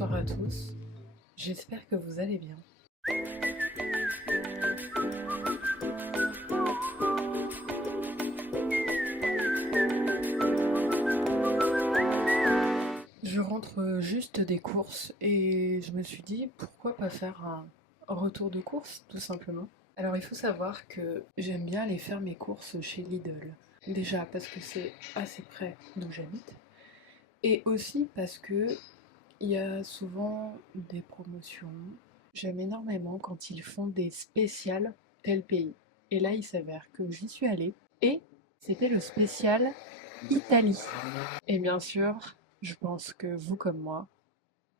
Bonsoir à tous, j'espère que vous allez bien. Je rentre juste des courses et je me suis dit pourquoi pas faire un retour de courses tout simplement. Alors il faut savoir que j'aime bien aller faire mes courses chez Lidl. Déjà parce que c'est assez près d'où j'habite et aussi parce que il y a souvent des promotions. J'aime énormément quand ils font des spéciales tel pays. Et là, il s'avère que j'y suis allée et c'était le spécial Italie. Et bien sûr, je pense que vous comme moi,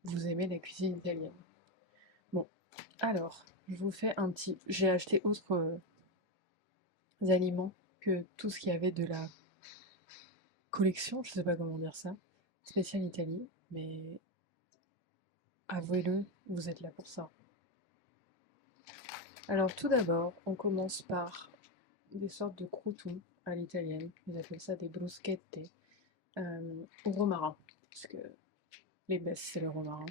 vous aimez la cuisine italienne. Bon, alors, je vous fais un petit... J'ai acheté autres aliments que tout ce qu'il y avait de la collection, je sais pas comment dire ça, spécial Italie, mais avouez-le, vous êtes là pour ça. Alors tout d'abord, on commence par des sortes de croûtons à l'italienne. Ils appellent ça des bruschette au romarin, parce que les bestes c'est le romarin.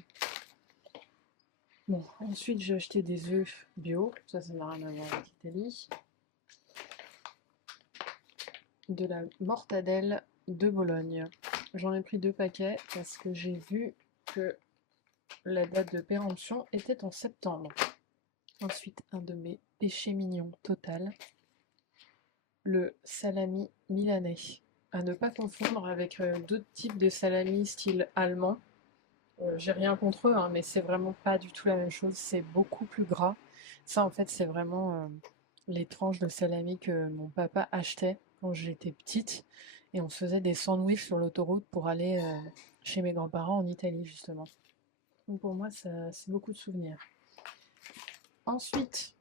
Bon, ensuite j'ai acheté des œufs bio, ça n'a rien à voir avec l'Italie. De la mortadelle de Bologne. J'en ai pris 2 paquets parce que j'ai vu que la date de péremption était en septembre. Ensuite, un de mes péchés mignons total, le salami milanais. À ne pas confondre avec d'autres types de salami style allemand. J'ai rien contre eux, hein, mais c'est vraiment pas du tout la même chose. C'est beaucoup plus gras. Ça, en fait, c'est vraiment les tranches de salami que mon papa achetait quand j'étais petite. Et on se faisait des sandwichs sur l'autoroute pour aller chez mes grands-parents en Italie, justement. Donc pour moi, ça, c'est beaucoup de souvenirs. Ensuite,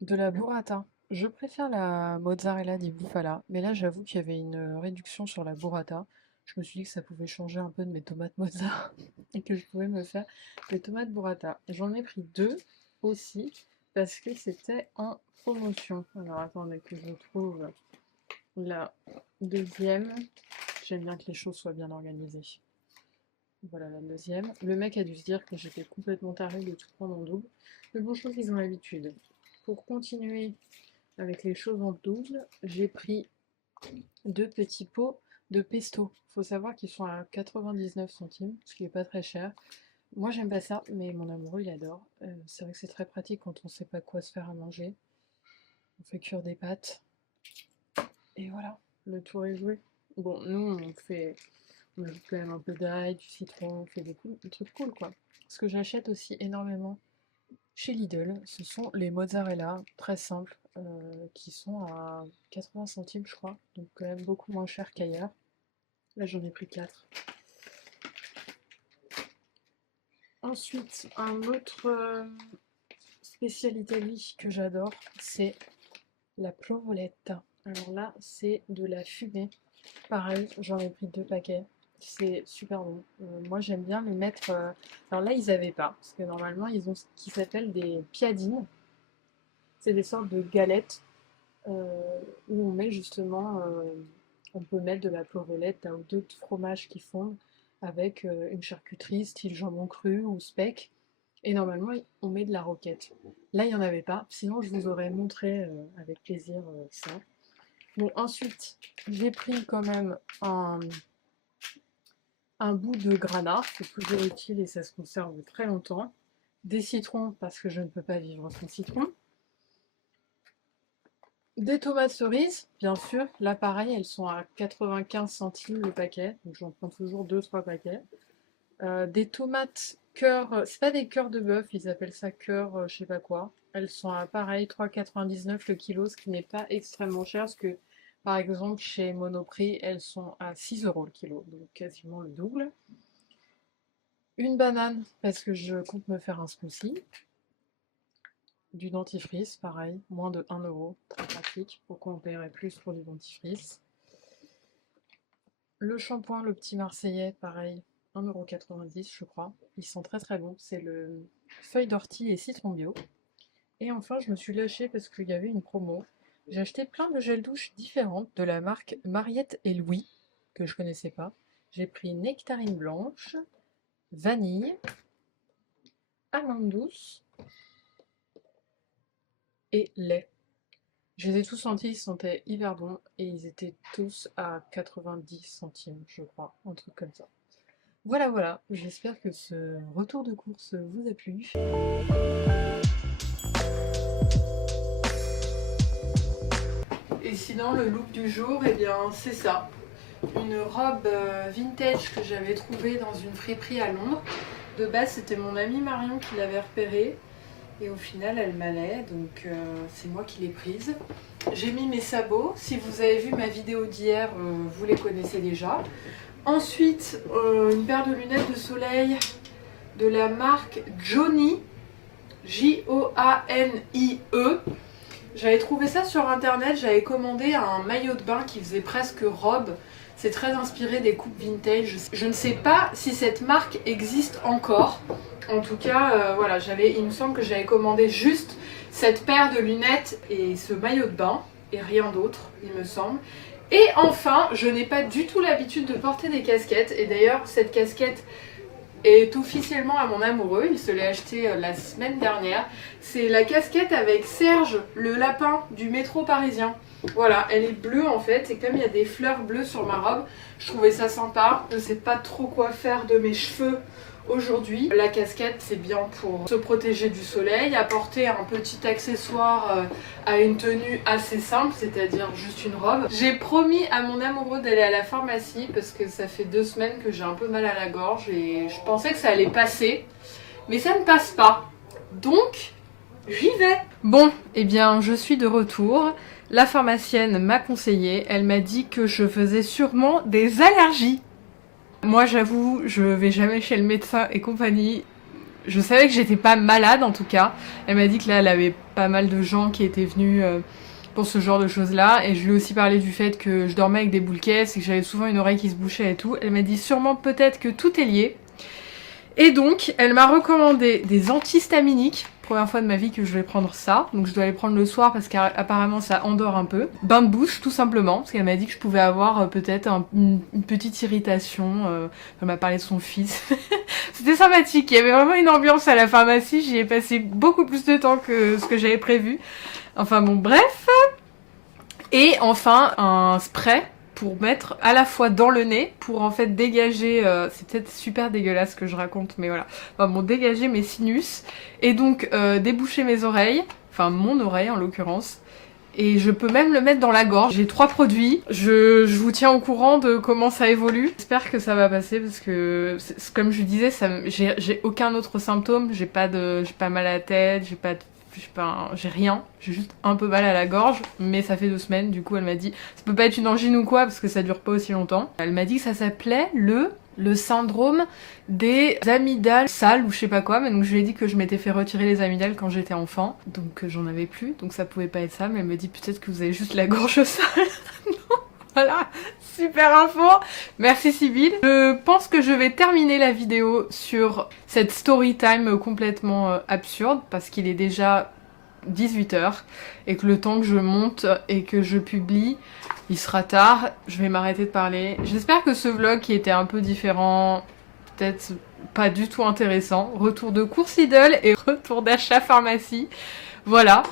de la burrata. Je préfère la mozzarella di bufala, mais là j'avoue qu'il y avait une réduction sur la burrata. Je me suis dit que ça pouvait changer un peu de mes tomates mozza et que je pouvais me faire des tomates burrata. J'en ai pris 2 aussi parce que c'était en promotion. Alors attendez que je trouve la deuxième. J'aime bien que les choses soient bien organisées. Voilà la deuxième. Le mec a dû se dire que j'étais complètement tarée de tout prendre en double. Mais bon, je pense qu'ils ont l'habitude. Pour continuer avec les choses en double, j'ai pris 2 petits pots de pesto. Faut savoir qu'ils sont à 99 centimes, ce qui est pas très cher. Moi j'aime pas ça, mais mon amoureux il adore. C'est vrai que c'est très pratique quand on sait pas quoi se faire à manger. On fait cuire des pâtes. Et voilà, le tour est joué. Bon, nous on ajoute quand même un peu d'ail, du citron, on fait des trucs cool quoi. Ce que j'achète aussi énormément chez Lidl, ce sont les mozzarella, très simples, qui sont à 80 centimes, je crois, donc quand même beaucoup moins cher qu'ailleurs. Là, j'en ai pris 4. Ensuite, un autre spécial Italie que j'adore, c'est la provoletta. Alors là, c'est de la fumée. Pareil, j'en ai pris 2 paquets. C'est super bon. Moi, j'aime bien le mettre. Alors là, ils avaient pas, parce que normalement, ils ont ce qui s'appelle des piadines. C'est des sortes de galettes où on met justement, on peut mettre de la provolette ou d'autres fromages qui fondent avec une charcuterie style jambon cru ou speck. Et normalement, on met de la roquette. Là, il n'y en avait pas, sinon je vous aurais montré avec plaisir ça. Bon, ensuite, j'ai pris quand même un bout de granat, c'est toujours utile et ça se conserve très longtemps. Des citrons, parce que je ne peux pas vivre sans citron. Des tomates cerises, bien sûr. Là, pareil, elles sont à 95 centimes le paquet. Donc, j'en prends toujours 2-3 paquets. Des tomates cœur, c'est pas des cœurs de bœuf, ils appellent ça cœur, je sais pas quoi. Elles sont à pareil 3,99 le kilo, ce qui n'est pas extrêmement cher, parce que par exemple chez Monoprix, elles sont à 6 € le kilo, donc quasiment le double. Une banane, parce que je compte me faire un smoothie. Du dentifrice, pareil, moins de 1 euro, très pratique. Pourquoi on paierait plus pour du dentifrice? Le shampoing, le petit Marseillais, pareil, 1,90 € je crois. Ils sont très très bons. C'est le feuille d'ortie et citron bio. Et enfin, je me suis lâchée parce qu'il y avait une promo. J'ai acheté plein de gels douche différentes de la marque Mariette et Louis, que je connaissais pas. J'ai pris Nectarine Blanche, vanille, amande douce et lait. Je les ai tous sentis, ils sentaient hyper bons et ils étaient tous à 90 centimes, je crois, un truc comme ça. Voilà, voilà, j'espère que ce retour de course vous a plu. Et sinon, le look du jour, eh bien, c'est ça. Une robe vintage que j'avais trouvée dans une friperie à Londres. De base, c'était mon amie Marion qui l'avait repérée. Et au final, elle m'allait, donc c'est moi qui l'ai prise. J'ai mis mes sabots. Si vous avez vu ma vidéo d'hier, vous les connaissez déjà. Ensuite, une paire de lunettes de soleil de la marque Joanie. Joanie. J'avais trouvé ça sur internet, j'avais commandé un maillot de bain qui faisait presque robe. C'est très inspiré des coupes vintage. Je ne sais pas si cette marque existe encore. En tout cas, voilà, il me semble que j'avais commandé juste cette paire de lunettes et ce maillot de bain, et rien d'autre, il me semble. Et enfin, je n'ai pas du tout l'habitude de porter des casquettes. Et d'ailleurs, cette casquette est officiellement à mon amoureux, il se l'est acheté la semaine dernière. C'est la casquette avec Serge, le lapin du métro parisien. Voilà, elle est bleue en fait, et comme il y a des fleurs bleues sur ma robe, je trouvais ça sympa. Je sais pas trop quoi faire de mes cheveux aujourd'hui. La casquette, c'est bien pour se protéger du soleil, apporter un petit accessoire à une tenue assez simple, c'est-à-dire juste une robe. J'ai promis à mon amoureux d'aller à la pharmacie parce que ça fait 2 semaines que j'ai un peu mal à la gorge et je pensais que ça allait passer, mais ça ne passe pas. Donc, j'y vais. Bon, eh bien, je suis de retour. La pharmacienne m'a conseillé, elle m'a dit que je faisais sûrement des allergies. Moi j'avoue, je vais jamais chez le médecin et compagnie. Je savais que j'étais pas malade en tout cas. Elle m'a dit que là elle avait pas mal de gens qui étaient venus pour ce genre de choses là. Et je lui ai aussi parlé du fait que je dormais avec des boules caisses et que j'avais souvent une oreille qui se bouchait et tout. Elle m'a dit sûrement peut-être que tout est lié. Et donc elle m'a recommandé des antihistaminiques. Première fois de ma vie que je vais prendre ça, donc je dois les prendre le soir parce qu'apparemment ça endort un peu. Bain de bouche tout simplement, parce qu'elle m'a dit que je pouvais avoir peut-être une petite irritation. Elle m'a parlé de son fils. C'était sympathique, il y avait vraiment une ambiance à la pharmacie, j'y ai passé beaucoup plus de temps que ce que j'avais prévu. Enfin bon bref. Et enfin un spray pour mettre à la fois dans le nez, pour en fait dégager, c'est peut-être super dégueulasse ce que je raconte, mais voilà, enfin, bon, dégager mes sinus, et donc déboucher mes oreilles, enfin mon oreille en l'occurrence, et je peux même le mettre dans la gorge. J'ai 3 produits, je vous tiens au courant de comment ça évolue. J'espère que ça va passer parce que, comme je disais, j'ai aucun autre symptôme, j'ai pas mal à la tête, j'ai rien, j'ai juste un peu mal à la gorge, mais ça fait 2 semaines, du coup elle m'a dit, ça peut pas être une angine ou quoi, parce que ça dure pas aussi longtemps. Elle m'a dit que ça s'appelait le syndrome des amygdales sales ou je sais pas quoi, mais donc je lui ai dit que je m'étais fait retirer les amygdales quand j'étais enfant, donc j'en avais plus, donc ça pouvait pas être ça, mais elle me dit peut-être que vous avez juste la gorge sale. Non, voilà, super info, merci Sybille. Je pense que je vais terminer la vidéo sur cette story time complètement absurde, parce qu'il est déjà 18h et que le temps que je monte et que je publie, il sera tard, je vais m'arrêter de parler. J'espère que ce vlog qui était un peu différent, peut-être pas du tout intéressant, retour de course Lidl et retour d'achat pharmacie, voilà.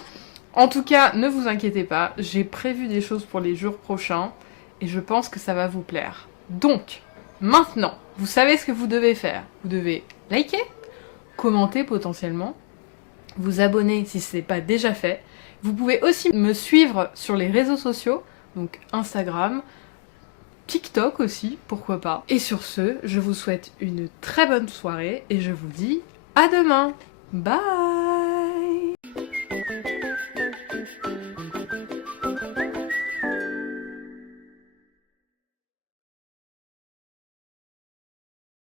En tout cas, ne vous inquiétez pas, j'ai prévu des choses pour les jours prochains et je pense que ça va vous plaire. Donc, maintenant, vous savez ce que vous devez faire. Vous devez liker, commenter potentiellement, vous abonner si ce n'est pas déjà fait. Vous pouvez aussi me suivre sur les réseaux sociaux, donc Instagram, TikTok aussi, pourquoi pas. Et sur ce, je vous souhaite une très bonne soirée et je vous dis à demain. Bye!